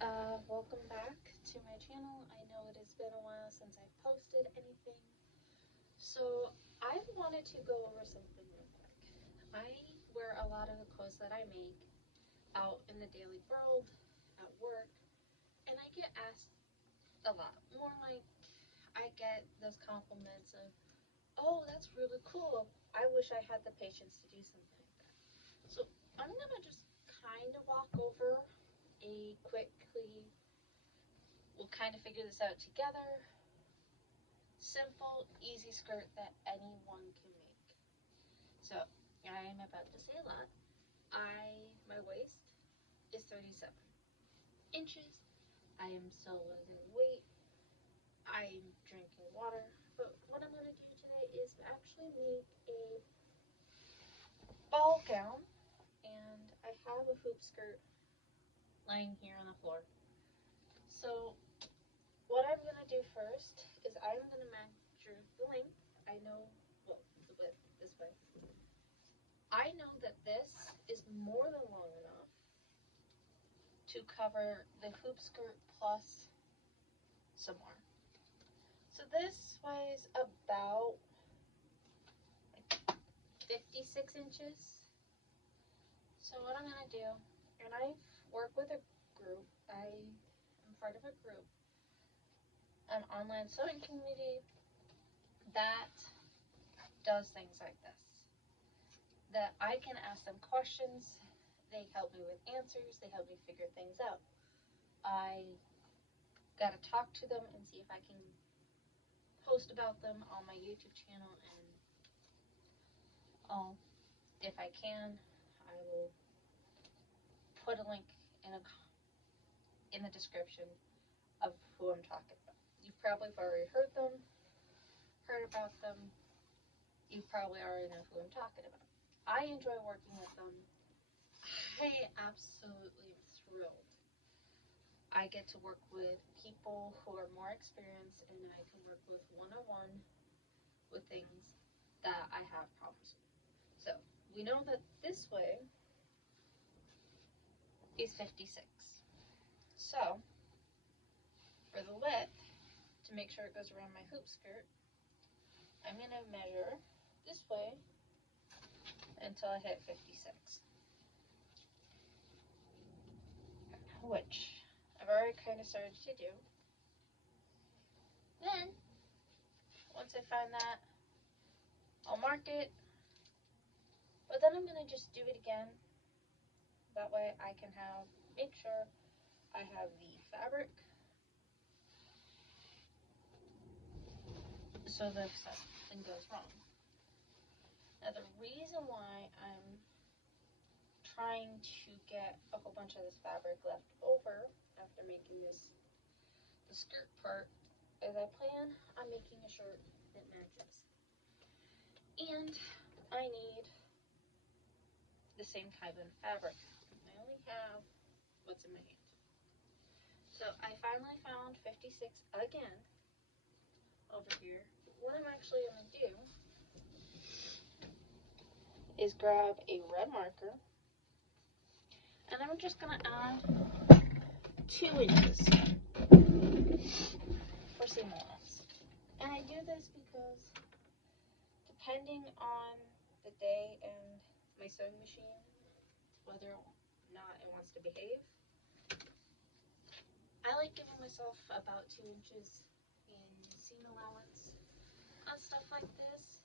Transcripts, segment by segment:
Welcome back to my channel. I know it has been a while since I've posted anything, so I wanted to go over something real quick. I wear a lot of the clothes that I make out in the daily world, at work, and I get asked a lot. More like I get those compliments of, oh, that's really cool. I wish I had the patience to do something like that. So I'm gonna just kind of walk over a quickly, we'll kind of figure this out together. Simple, easy skirt that anyone can make. So I'm about to say a lot. My waist is 37 inches. I am still losing weight. I'm drinking water. But what I'm gonna do today is actually make a ball gown, and I have a hoop skirt lying here on the floor. So what I'm gonna do first is I'm gonna measure the length. I know, well, the width this way. I know that this is more than long enough to cover the hoop skirt plus some more. So this weighs about like 56 inches. So what I'm gonna do, and I work with a group, I am part of a group, an online sewing community that does things like this. That I can ask them questions, they help me with answers, they help me figure things out. I gotta talk to them and see if I can post about them on my YouTube channel, and if I can, I will put a link in the description of who I'm talking about. You've probably already heard about them. You probably already know who I'm talking about. I enjoy working with them. I absolutely am thrilled. I get to work with people who are more experienced, and I can work with one-on-one with things that I have problems with. So we know that this way is 56. So for the width, to make sure it goes around my hoop skirt, I'm going to measure this way until I hit 56, which I've already kind of started to do. Then, once I find that, I'll mark it, but then I'm going to just do it again. That way I can make sure I have the fabric, so that if something goes wrong. Now the reason why I'm trying to get a whole bunch of this fabric left over after making the skirt part is I plan on making a shirt that matches. And I need the same kind of fabric. I only have what's in my hand. So I finally found 56 again over here. What I'm actually going to do is grab a red marker, and I'm just going to add 2 inches for seam allowance. And I do this because depending on the day and my sewing machine, whether or not it wants to behave, I like giving myself about 2 inches in seam allowance on stuff like this,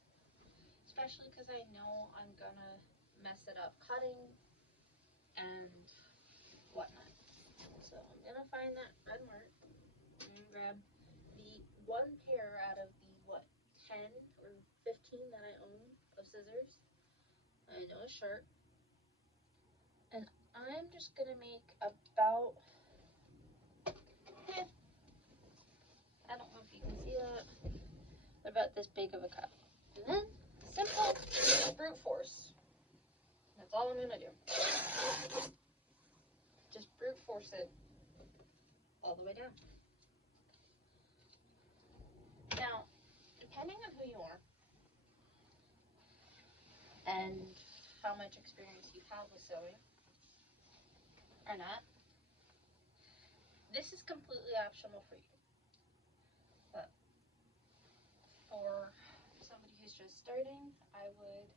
especially because I know I'm gonna mess it up cutting and whatnot. So I'm gonna find that red mark and grab the one pair out of the 10 or 15 that I own of scissors. I know a shirt, and I'm just gonna make about, I don't know if you can see that, about this big of a cut. And then simple brute force. That's all I'm gonna do. Just brute force it all the way down. Now, depending on who you are and how much experience you have with sewing or not, this is completely optional for you. But for somebody who's just starting, I would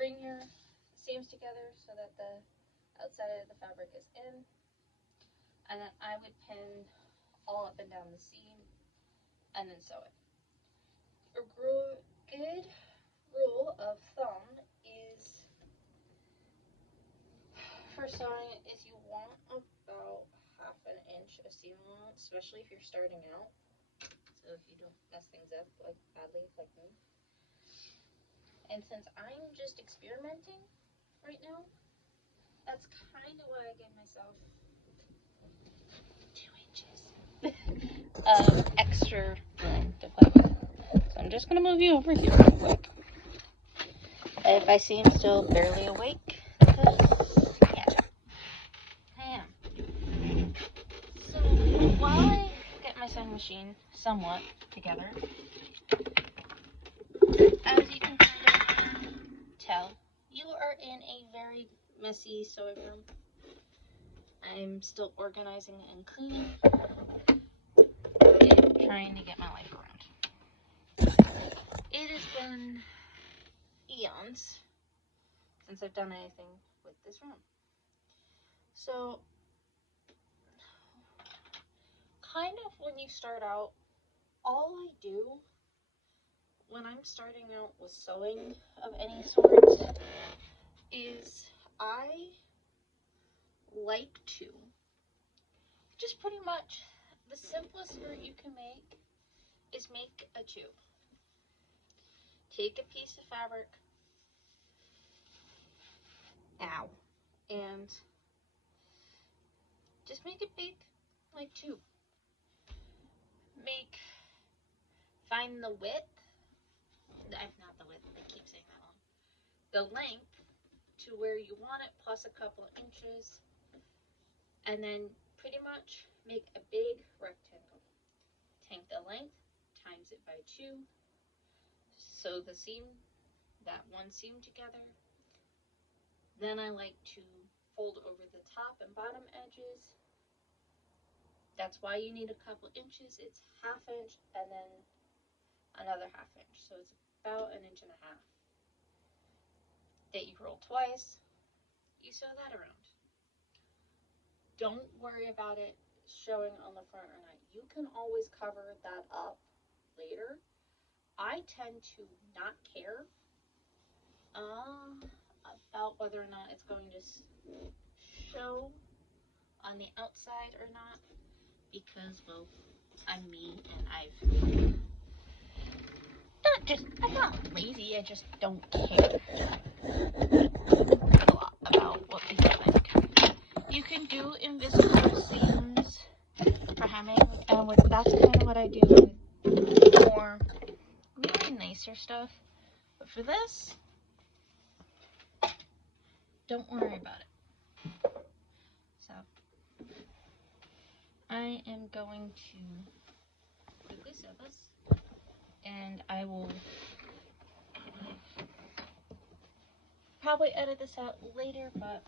bring your seams together so that the outside of the fabric is in, and then I would pin all up and down the seam and then sew it. A good rule of thumb is for sewing is you want about half an inch of seam allowance, especially if you're starting out, so if you don't mess things up like badly like me. And since I'm just experimenting right now, that's kind of why I gave myself 2 inches of extra room to play with. So I'm just going to move you over here real quick. If I seem still barely awake, because, yeah, I am. So while I get my sewing machine somewhat together, as you can kind of tell, you are in a very messy sewing room. I'm still organizing and cleaning and trying to get my life around. It has been eons since I've done anything with this room. So, kind of when you start out, all I do when I'm starting out with sewing of any sort is I like to just pretty much the simplest skirt you can make is make a tube. Take a piece of fabric, and just make it big like tube. Find the width, not the width, I keep saying that wrong, the length to where you want it plus a couple inches, and then pretty much make a big rectangle. Take the length, times it by 2, sew the seam, that one seam together. Then I like to fold over the top and bottom edges. That's why you need a couple inches. It's 1/2 inch and then another 1/2 inch. So it's about 1.5 inches. That you roll twice. You sew that around. Don't worry about it showing on the front or not. You can always cover that up later. I tend to not care about whether or not it's going to show on the outside or not, because, well, I'm me and I'm not lazy, I just don't care a lot about what people think. You can do invisible seams for hemming, and that's kind of what I do with more really nicer stuff. But for this, don't worry about it. So, I am going to quickly sew this, and I will probably edit this out later, but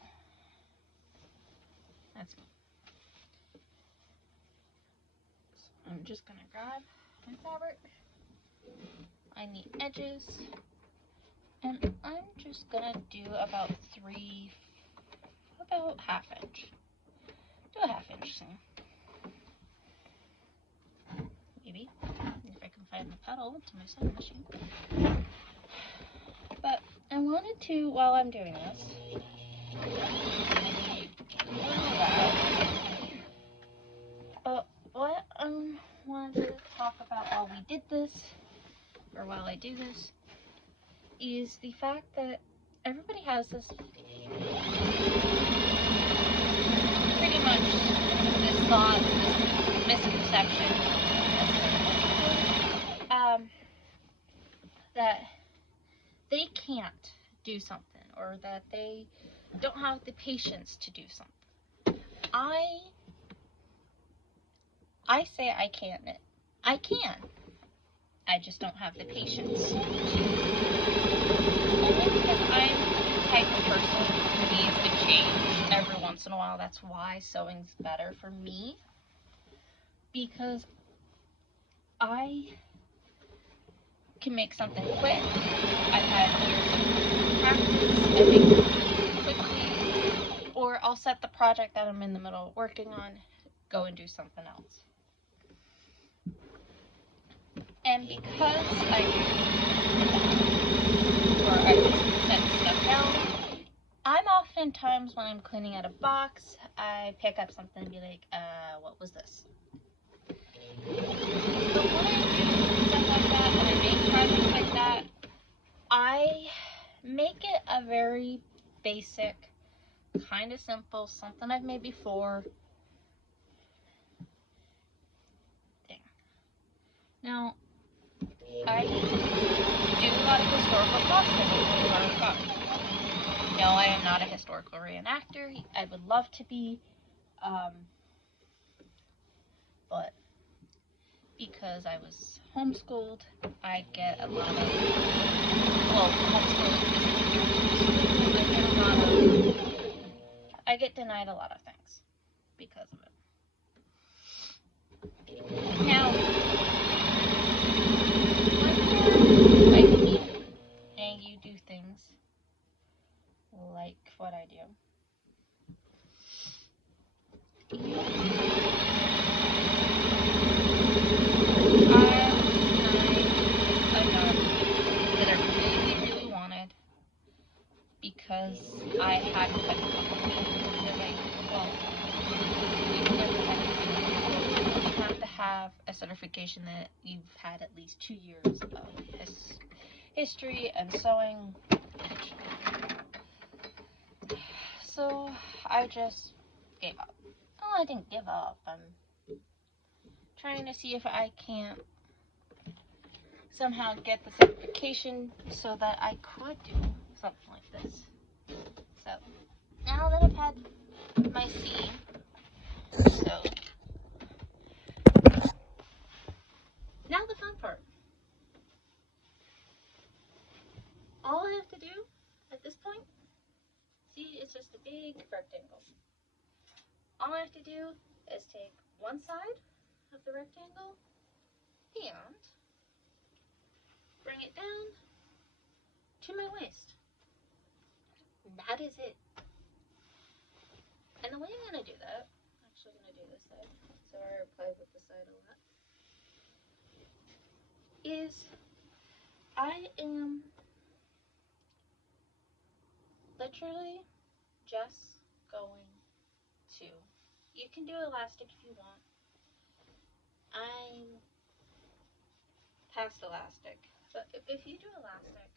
that's me. So I'm just gonna grab my fabric. I need edges, and I'm just gonna do about 1/2 inch. Do a 1/2 inch seam. Maybe, if I can find the pedal to my sewing machine. But I wanted to, while I'm doing this, but what I wanted to talk about while we did this, or while I do this, is the fact that everybody has this pretty much this thought, this misconception, that they can't do something, or that they don't have the patience to do something. I say I can't. I can. I just don't have the patience to. Only because I'm the type of person who needs change every once in a while. That's why sewing's better for me, because I can make something quick. I've had years of practice. I make it quickly, or I'll set the project that I'm in the middle of working on, go and do something else. And because I just set stuff down, I'm oftentimes, when I'm cleaning out a box, I pick up something and be like, what was this? But when I do stuff like that, when I make projects like that, I make it a very basic, kind of simple, something I've made before. Thing. Now, I do a lot of historical costumes. No, I am not a historical reenactor. I would love to be, but because I was homeschooled, I get a lot of, I get denied a lot of things because of it. Now, when you're like me and you do things like what I do, that I really, really wanted, because I had quite a couple things. They're like, well, you have to have a certification that you've had at least 2 years of history and sewing. So I just gave up. Oh, I didn't give up. I'm trying to see if I can't somehow get the certification so that I could do something like this. So now that I've had my C, so now the fun part. All I have to do at this point, see, it's just a big rectangle. All I have to do is take one side of the rectangle and bring it down to my waist. That is it. And the way I'm going to do that, I'm actually going to do this side, sorry I play with the side a lot, is I am literally just going to, you can do elastic if you want. I'm past elastic, but if you do elastic,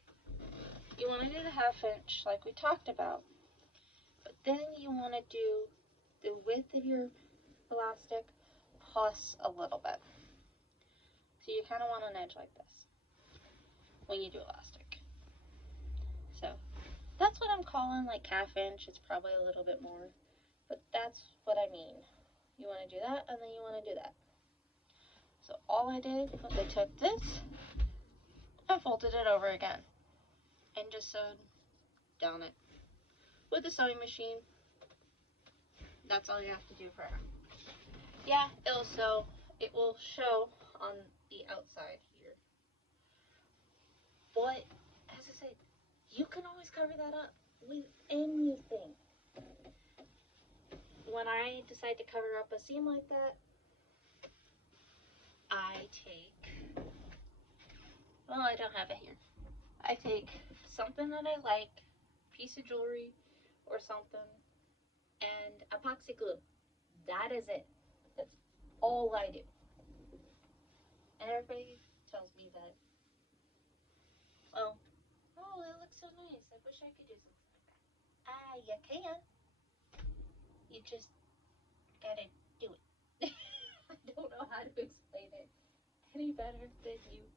you want to do the 1/2 inch like we talked about, but then you want to do the width of your elastic plus a little bit. So you kind of want an edge like this when you do elastic. So that's what I'm calling like 1/2 inch. It's probably a little bit more, but that's what I mean. You want to do that, and then you want to do that. So all I did was I took this, I folded it over again, and just sewed down it with a sewing machine. That's all you have to do for her. Yeah, it will show on the outside here. But as I said, you can always cover that up with anything. When I decide to cover up a seam like that, I take, well, I don't have it here. I take something that I like, piece of jewelry or something, and epoxy glue. That is it. That's all I do. And everybody tells me that, well, oh, it looks so nice. I wish I could do something like that. You can. You just gotta do it. I don't know how to explain it any better than you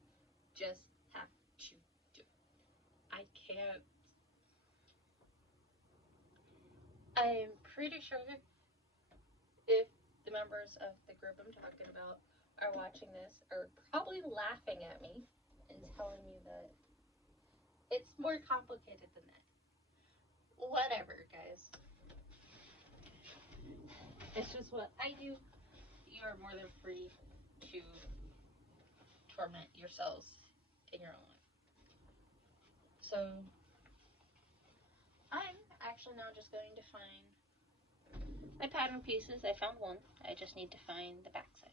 just have to do it. I can't. I'm pretty sure if the members of the group I'm talking about are watching this are probably laughing at me and telling me that it's more complicated than that. Whatever, guys. It's just what I do. You are more than free to torment yourselves in your own life. So I'm actually now just going to find my pattern pieces. I found one. I just need to find the backside.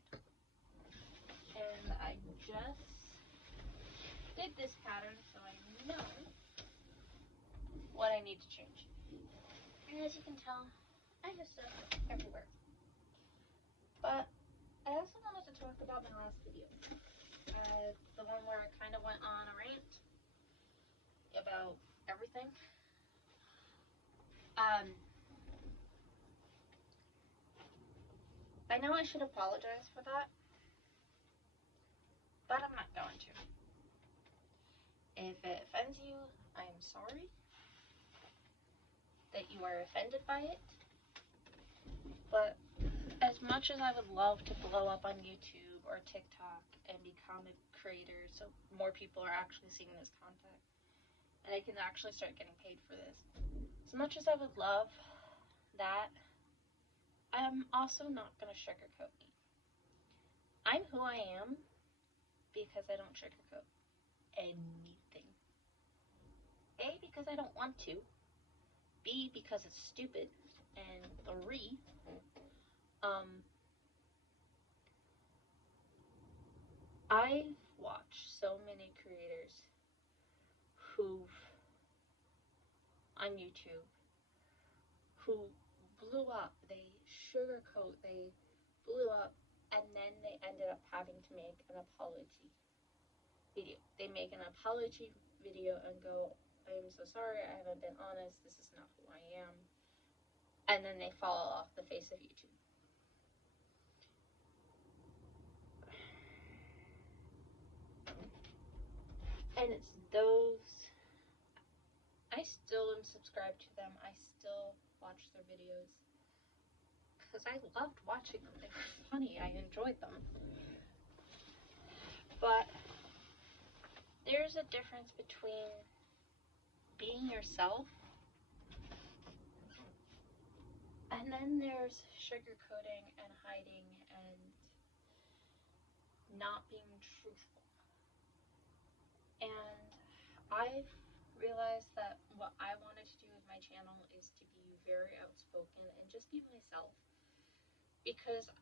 And I just did this pattern so I know what I need to change. And as you can tell, I have stuff everywhere. But I also wanted to talk about my last video. The one where I kind of went on a rant about everything. I know I should apologize for that, but I'm not going to. If it offends you, I am sorry that you are offended by it. But as much as I would love to blow up on YouTube or TikTok and become a creator so more people are actually seeing this content and I can actually start getting paid for this, as much as I would love that, I'm also not going to sugarcoat me. I'm who I am because I don't sugarcoat anything. A, because I don't want to. B, because it's stupid. And 3, I've watched so many creators who've, on YouTube, who blew up, they sugarcoat, they blew up, and then they ended up having to make an apology video. They make an apology video and go, I'm so sorry, I haven't been honest, this is not who I am. And then they fall off the face of YouTube. And it's those, I still am subscribed to them, I still watch their videos, because I loved watching them, they were funny, I enjoyed them. But there's a difference between being yourself and then there's sugarcoating and hiding and not being truthful. And I've realized that what I wanted to do with my channel is to be very outspoken and just be myself. Because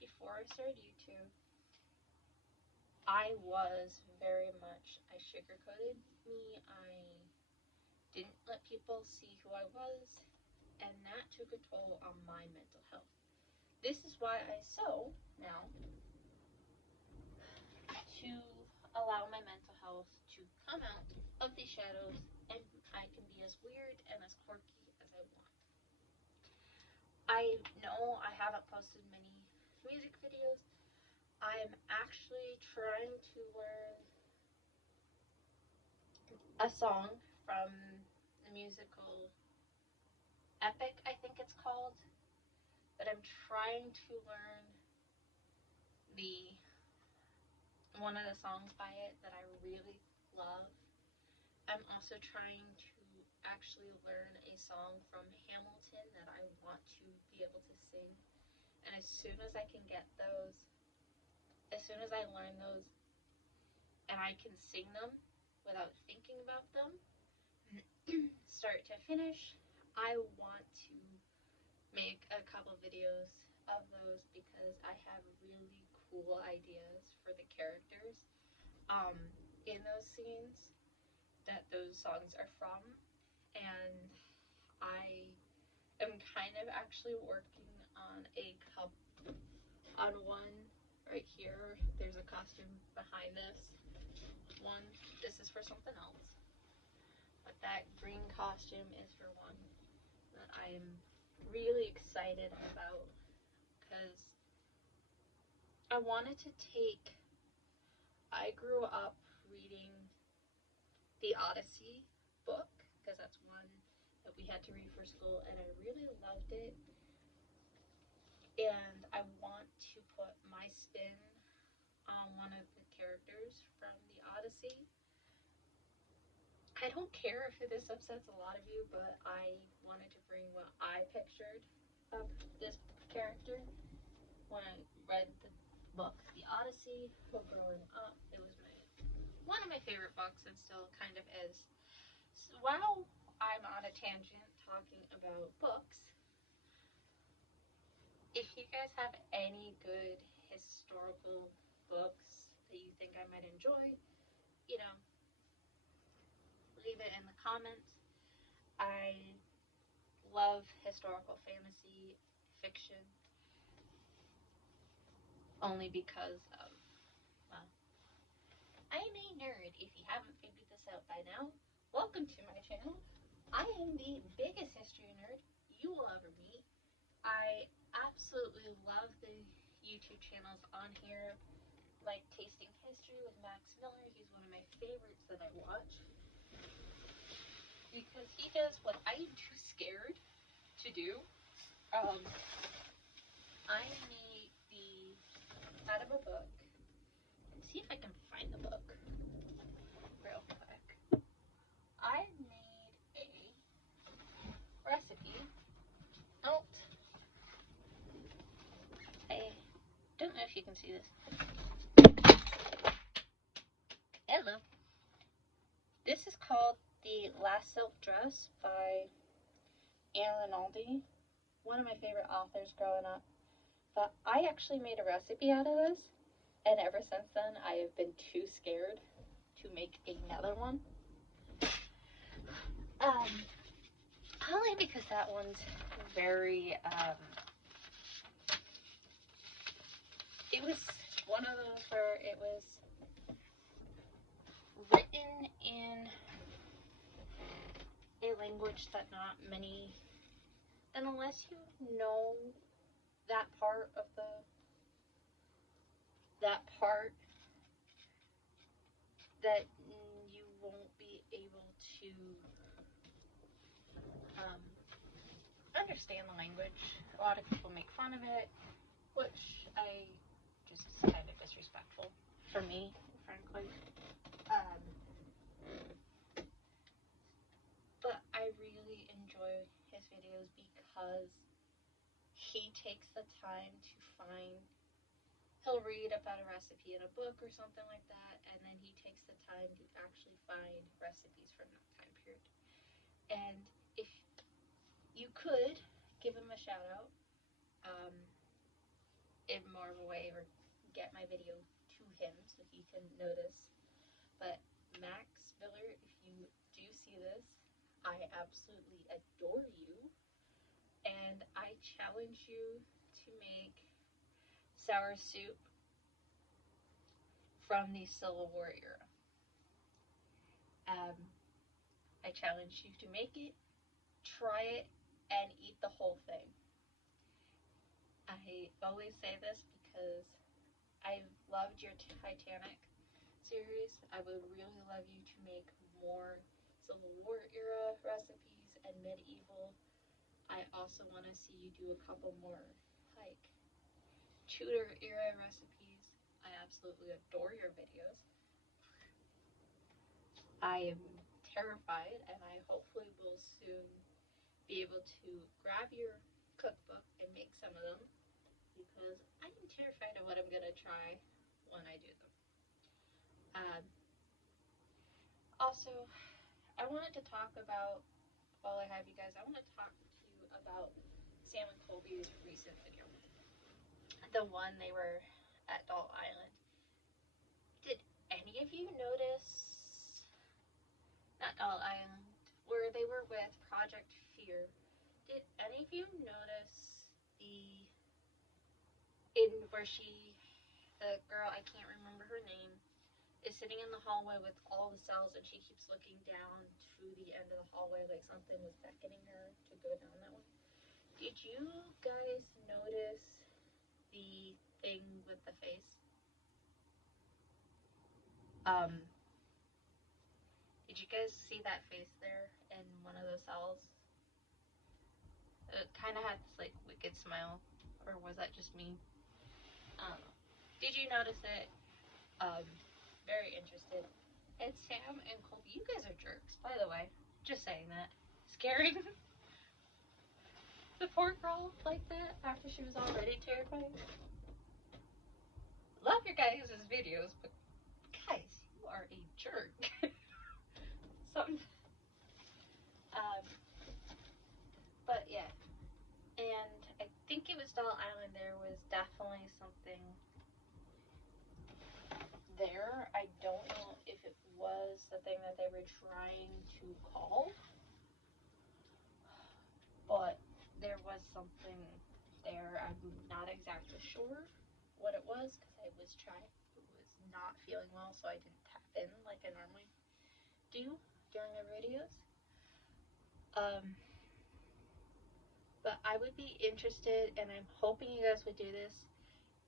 before I started YouTube, I was very much, I sugarcoated me, I didn't let people see who I was, and that took a toll on my mental health. This is why I sew now, to allow my mental health to come out of the shadows and I can be as weird and as quirky as I want. I know I haven't posted many music videos. I'm actually trying to learn a song from the musical Epic, I think it's called. But I'm trying to learn one of the songs by it that I really love. I'm also trying to actually learn a song from Hamilton that I want to be able to sing. And as soon as I can get those, as soon as I learn those and I can sing them without thinking about them, start to finish, I want to make a couple videos of those because I have really cool ideas for the characters in those scenes that those songs are from, and I am kind of actually working on on one right here. There's a costume behind this one. This is for something else, but that green costume is for one that I am really excited about because I wanted to I grew up reading the Odyssey book because that's one that we had to read for school and I really loved it, and I want to put my spin on one of the characters from the Odyssey. I don't care if this upsets a lot of you, but I wanted to bring what I pictured of this character when I read the book, The Odyssey. Growing up, it was one of my favorite books, and still kind of is. So while I'm on a tangent talking about books, if you guys have any good historical books that you think I might enjoy, you know, leave it in the comments. I love historical fantasy fiction only because of, well, I'm a nerd. If you haven't figured this out by now, welcome to my channel. I am the biggest history nerd you will ever meet. I absolutely love the YouTube channels on here, like Tasting History with Max Miller. He's one of my favorites that I watch because he does what I am too scared to do. I made out of a book. Let's see if I can find the book real quick. I made a recipe. Oh, I don't know if you can see this. Hello. This is called The Last Silk Dress by Anne Rinaldi, one of my favorite authors growing up. But I actually made a recipe out of this, and ever since then I have been too scared to make another one. Only because that one's very, it was one of those where it was written in a language that not many, and unless you know that part that you won't be able to understand the language. A lot of people make fun of it, which I just kind of disrespectful for me, frankly. But I really enjoy his videos because he takes the time to he'll read about a recipe in a book or something like that, and then he takes the time to actually find recipes from that time period. And if you could give him a shout out, in more of a way, or get my video to him so he can notice. But Max Miller, if you do see this, I absolutely adore you, and I challenge you to make sour soup from the Civil War era. I challenge you to make it, try it, and eat the whole thing. I always say this because I loved your Titanic series. I would really love you to make more Civil War era recipes and medieval. I also want to see you do a couple more like Tudor era recipes. I absolutely adore your videos. I am terrified, and I hopefully will soon be able to grab your cookbook and make some of them, because I am terrified of what I'm going to try when I do them. Also, I wanted to talk about, while I have you guys, I want to talk to you about Sam and Colby's recent video. The one they were at Doll Island. Did any of you notice, not Doll Island, where they were with Project Fear, did any of you notice where the girl, I can't remember her name, is sitting in the hallway with all the cells, and she keeps looking down to the end of the hallway like something was beckoning her to go down that way? Did you guys notice the thing with the face? Did you guys see that face there in one of the cells? It kind of had this like wicked smile, or was that just me? Did you notice it? Very interested. And Sam and Colby, you guys are jerks, by the way. Just saying that. Scaring the poor girl like that after she was already terrified. Love your guys' videos, but guys, you are a jerk. Something. But yeah. And I think it was Doll Island. There was definitely something there. I don't know if it was the thing that they were trying to call, but there was something there. I'm not exactly sure what it was because I was not feeling well, so I didn't tap in like I normally do during my videos. But I would be interested, and I'm hoping you guys would do this,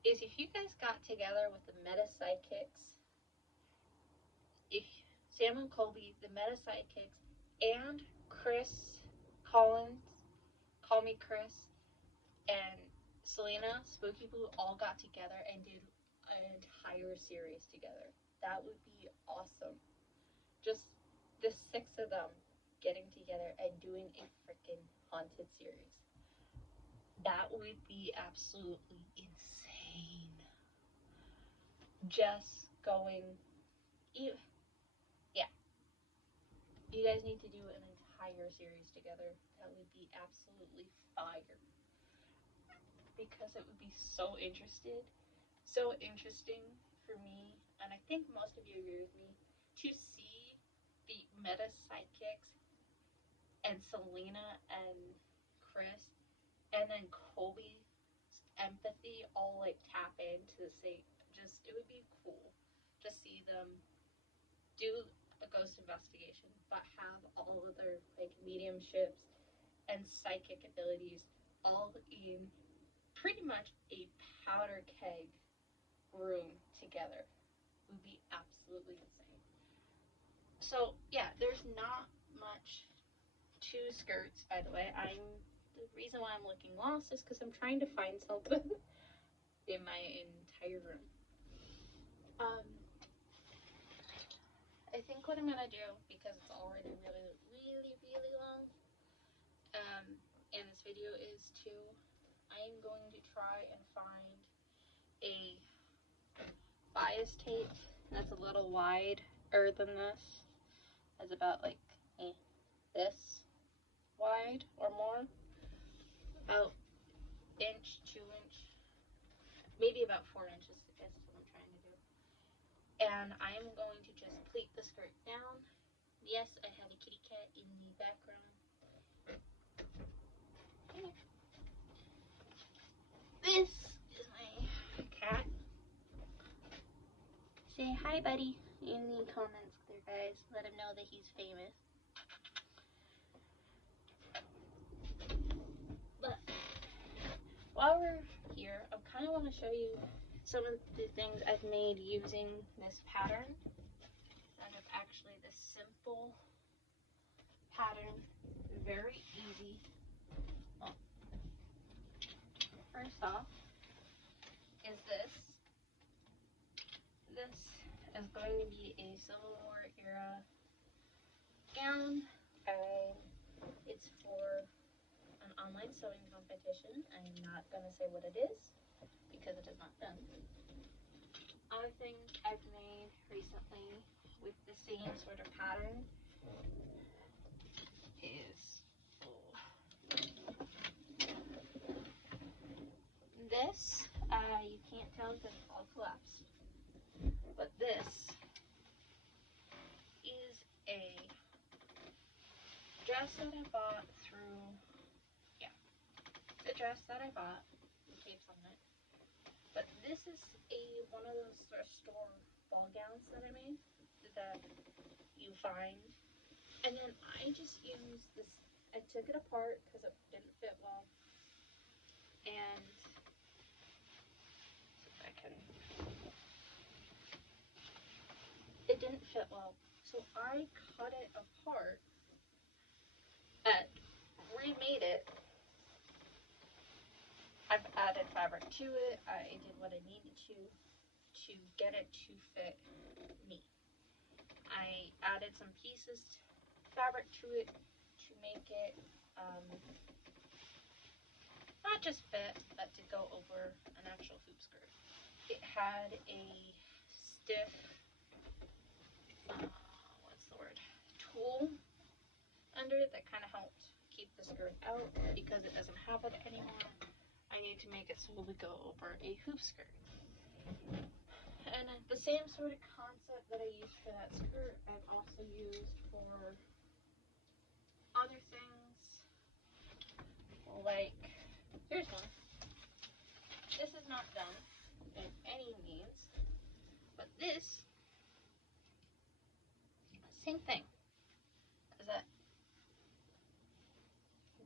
is if you guys got together with the Meta Sidekicks, if Sam and Colby, the Meta Sidekicks, and Chris Collins, Call Me Chris, and Selena, Spooky Boo, all got together and did an entire series together. That would be awesome. Just the 6 of them getting together and doing a freaking haunted series. That would be absolutely insane. Just going, yeah. You guys need to do an entire series together. That would be absolutely fire. Because it would be so interesting for me, and I think most of you agree with me, to see the Meta Sidekicks and Selena and Chris and then Colby's empathy all like tap into the same. Just it would be cool to see them do a ghost investigation, but have all of their like mediumships and psychic abilities all in pretty much a powder keg room together. Would be absolutely insane. So yeah, there's not much to skirts, by the way. The reason why I'm looking lost is because I'm trying to find something in my entire room. I think what I'm gonna do, because it's already really, really, really long, and this video is too, I am going to try and find a bias tape that's a little wider than this. It's about like this wide or more, about inch, 2 inch, maybe about 4 inches. That's what I'm trying to do. And I am going to just pleat the skirt down. Yes, I have a kitty cat in the background. This is my cat. Say hi, buddy, in the comments there, guys. Let him know that he's famous. But while we're here, I kind of want to show you some of the things I've made using this pattern. That is actually the simple pattern, very easy. Well, first off is this. This is going to be a Civil War era gown. It's for an online sewing competition. I'm not going to say what it is because it is not done. Other things I've made recently with the same sort of pattern is this. You can't tell because it's all collapsed. But this is a dress that I bought through, the dress that I bought, the capes on it. But this is one of those store ball gowns that I made that you find. And then I just used this, I took it apart because it didn't fit well. And see if I can, it didn't fit well. So I cut it apart and remade it. I've added fabric to it. I did what I needed to get it to fit me. I added some pieces, fabric to it to make it not just fit, but to go over an actual hoop skirt. It had a stiff, what's the word, tulle under it that kind of helped keep the skirt out. Because it doesn't have it anymore, I need to make it so we go over a hoop skirt. And the same sort of concept that I used for that skirt, I've also used for other things. Like, here's one. This is not done by any means, but this, same thing as that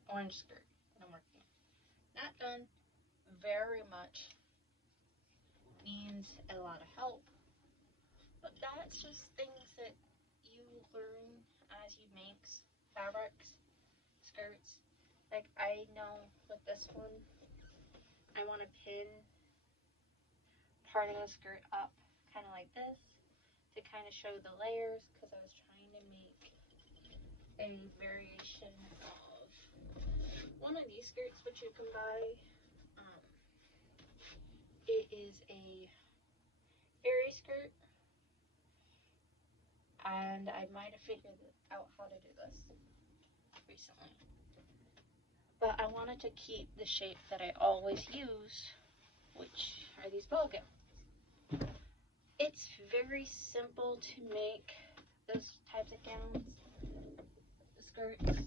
orange skirt that I'm working on. Not done, very much needs a lot of help, but that's just things that you learn as you make fabrics, skirts. Like, I know with this one, I want to pin part of the skirt up kind of like this to kind of show the layers, because I was trying to make a variation of one of these skirts which you can buy. It is a airy skirt, and I might have figured out how to do this recently, but I wanted to keep the shape that I always use, which are these ball gowns. It's very simple to make those types of gowns, skirts.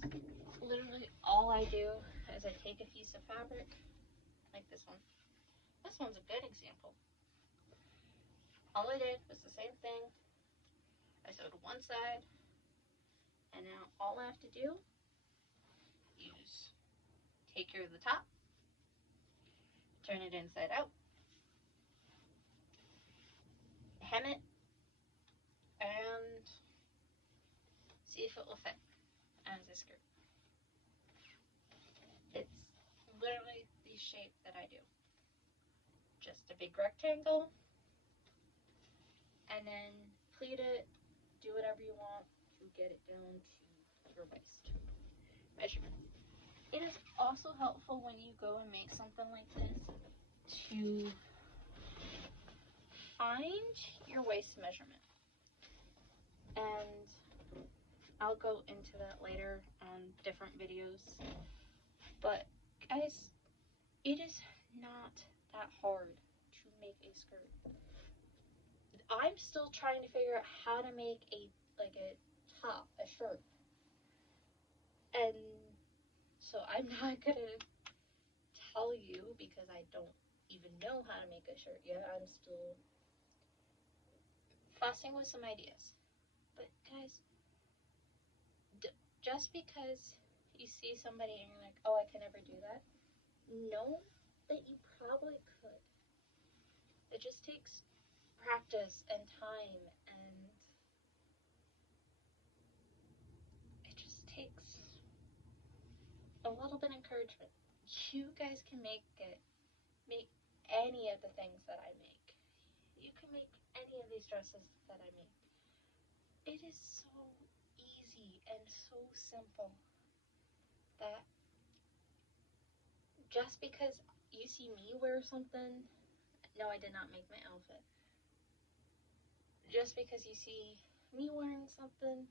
Literally all I do is I take a piece of fabric, like this one. This one's a good example. All I did was the same thing. I sewed one side, and now all I have to do is take care of the top, turn it inside out, hem it, and see if it will fit as a skirt. It's literally the shape that I do. Just a big rectangle, and then pleat it, do whatever you want to get it down to your waist measurement. It is also helpful when you go and make something like this to find your waist measurement. And I'll go into that later on different videos. But guys, it is not that hard to make a skirt. I'm still trying to figure out how to make a top, a shirt. And so I'm not gonna tell you because I don't even know how to make a shirt yet. I'm still fussing with some ideas. But guys, just because you see somebody and you're like, oh, I can never do that, know that you probably could. It just takes practice and time, and it just takes a little bit of encouragement. You guys can make any of the things that I make. You can make any of these dresses that I make. It is so easy and so simple that just because you see me wear something, no, I did not make my outfit. Just because you see me wearing something,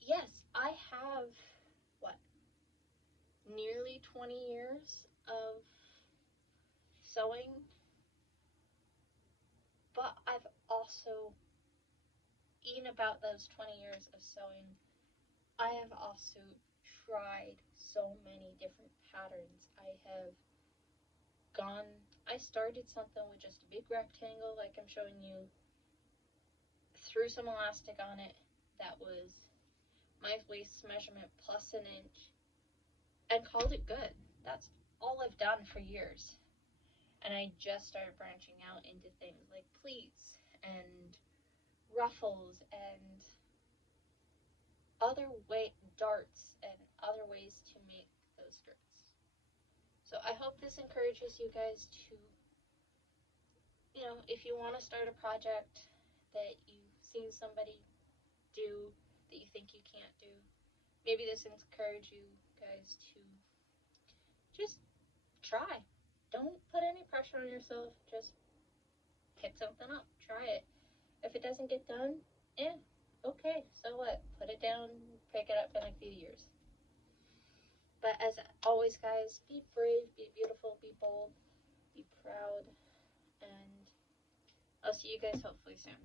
yes, I have, nearly 20 years of sewing, but I've also, in about those 20 years of sewing, I have also tried so many different patterns. I started something with just a big rectangle like I'm showing you, threw some elastic on it that was my waist measurement plus an inch, and called it good. That's all I've done for years. And I just started branching out into things like pleats and ruffles and darts and other ways to make those skirts. So I hope this encourages you guys to, if you want to start a project that you seen somebody do that you think you can't do. Maybe this encourage you guys to just try. Don't put any pressure on yourself. Just pick something up. Try it. If it doesn't get done, okay, so what? Put it down, pick it up in a few years. But as always, guys, be brave, be beautiful, be bold, be proud, and I'll see you guys hopefully soon.